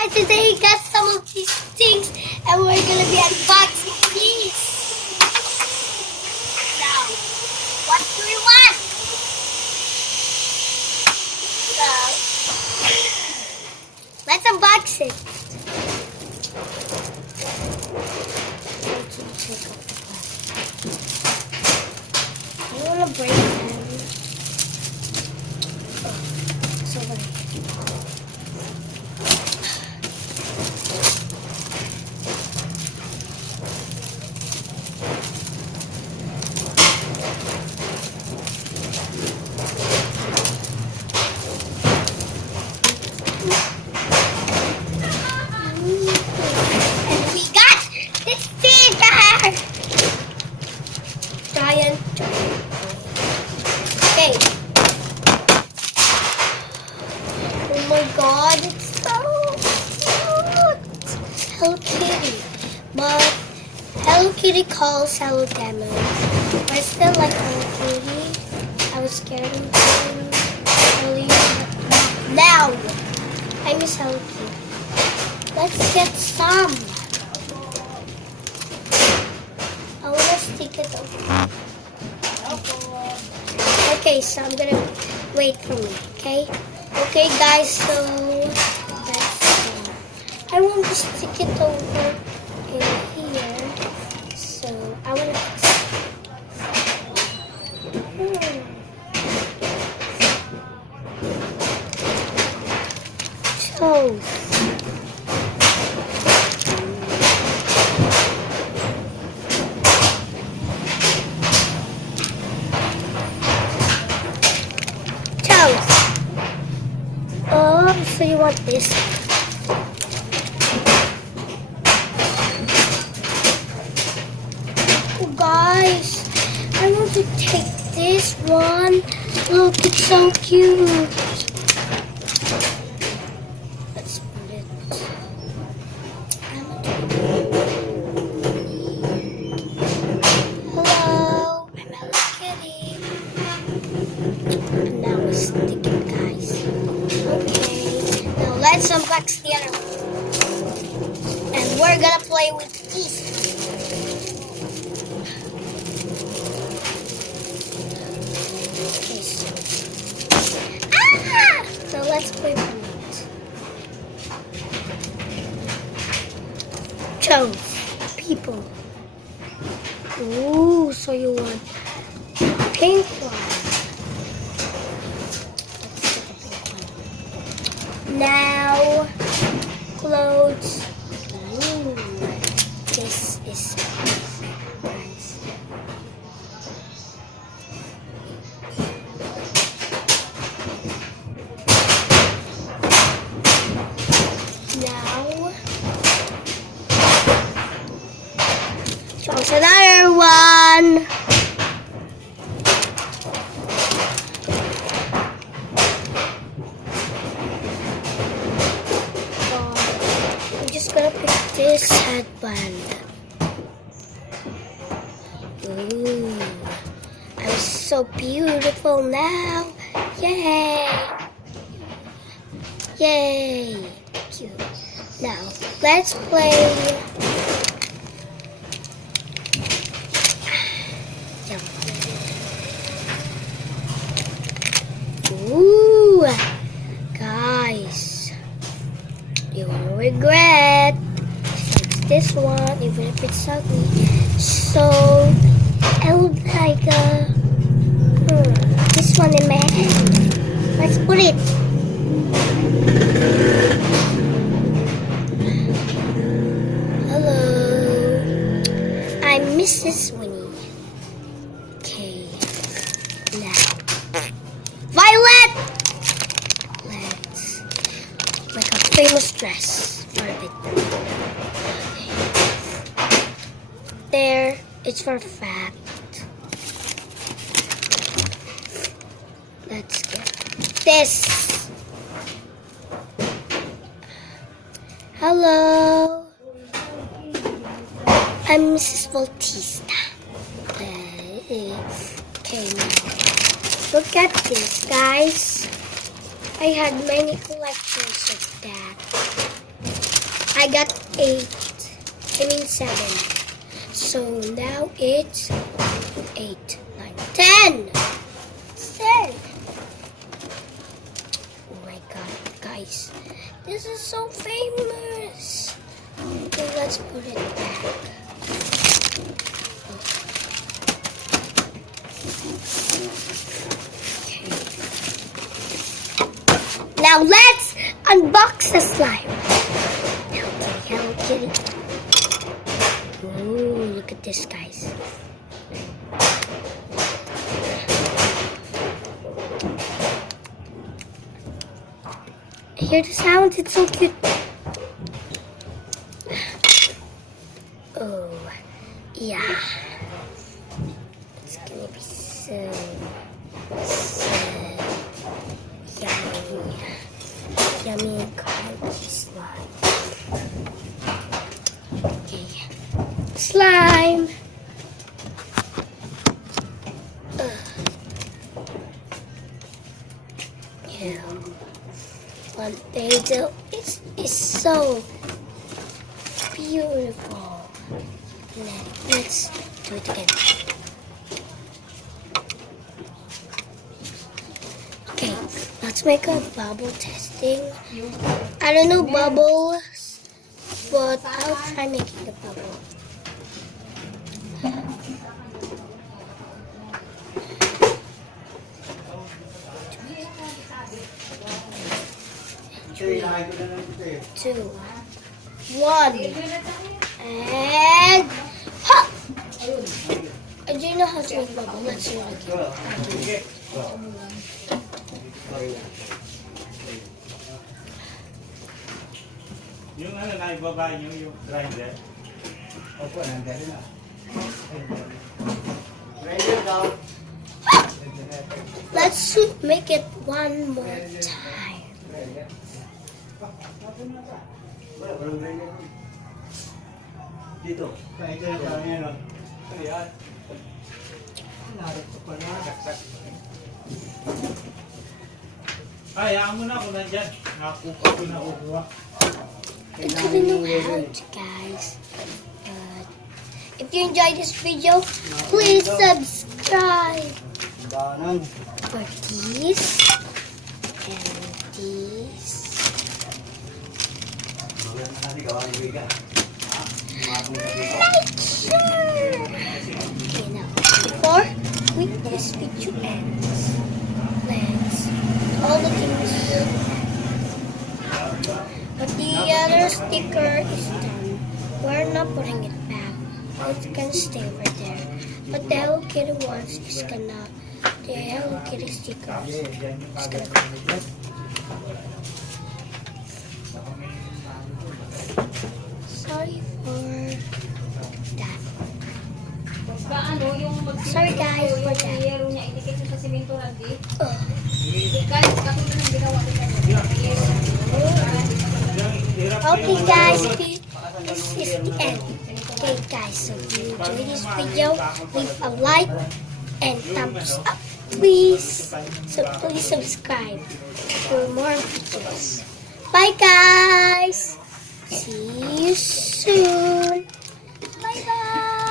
Guys, today we got some of these things and we're gonna be unboxing these. Now, what do we want? So, let's unbox it. I don't want to break them. Oh, so funny. Giant. Okay. Oh my god, it's so cute. Hello Kitty. But Hello Kitty calls Hello Demon. But I still like Hello Kitty. I was scared of him earlier. Now, I miss Hello Kitty. Let's get some. I want to stick it over. Okay, so I'm gonna wait for me, okay? Okay, guys, so that's I want to stick it over in here. So I want to. So. Oh, so you want this? Oh, guys, I want to take this one. Look, it's so cute. Let's put it. I want to. Hello, I'm Hello Kitty. And now we stick it, guys. Okay, now let's unbox the other one. And we're gonna play with these. Okay, so. Now let's play with it. Chose people. Ooh, so you want pink one. Now, clothes. Ooh, this is nice. Now, choose another one. Just gonna pick this headband. Ooh, I'm so beautiful now. Yay! Yay! Cute. Now, let's play. Ooh, guys. You won't regret. Like this one, even if it's ugly. So I would like this one in my hand. Let's put it. Hello, I'm Mrs. Winnie. Okay, now Violet. Let's like a famous dress. There, it's for fat. Let's get this. Hello, I'm Mrs. Bautista. Okay, now look at this, guys. I had many collections of that. I got 8. I mean 7. So now it's 8, 9, 10. 10. Oh my god, guys. This is so famous. Okay, let's put it back. Okay. Now let's unbox the slime. Hello Kitty. Ooh, look at this, guys. Hear the sound? It's so cute. Oh, yeah. It's gonna be so yummy. Yummy and crunchy slime. Okay. Slime. Yeah. One basil is so beautiful. Let's do it again. Okay, let's make a bubble testing. I don't know bubbles, but I'll try making a bubble. Three, 2, 1, and hop! I do know how to make bubble. Let's do it again. Yung ano na ibaba yung grinder. Opo, nandiyan na. Grinder daw. Let's make it one more time. Dito. Ito yung kami ano. Ayan. Narito pa na. Hayaan mo na ako nandyan. Nakukuha ko na kukuha. I didn't know how to, guys. But if you enjoyed this video, please subscribe for these and these. Like sure. Okay, now before this video ends, let's all the things. But the other sticker is done. We're not putting it back. It's gonna stay over there. But the Hello Kitty ones is gonna, the Hello Kitty stickers is gonna go. Sorry for that. Sorry guys for that. Okay guys, this is the end. Okay guys, so if you enjoyed this video, leave a like and thumbs up please. So please subscribe for more videos. Bye guys! See you soon!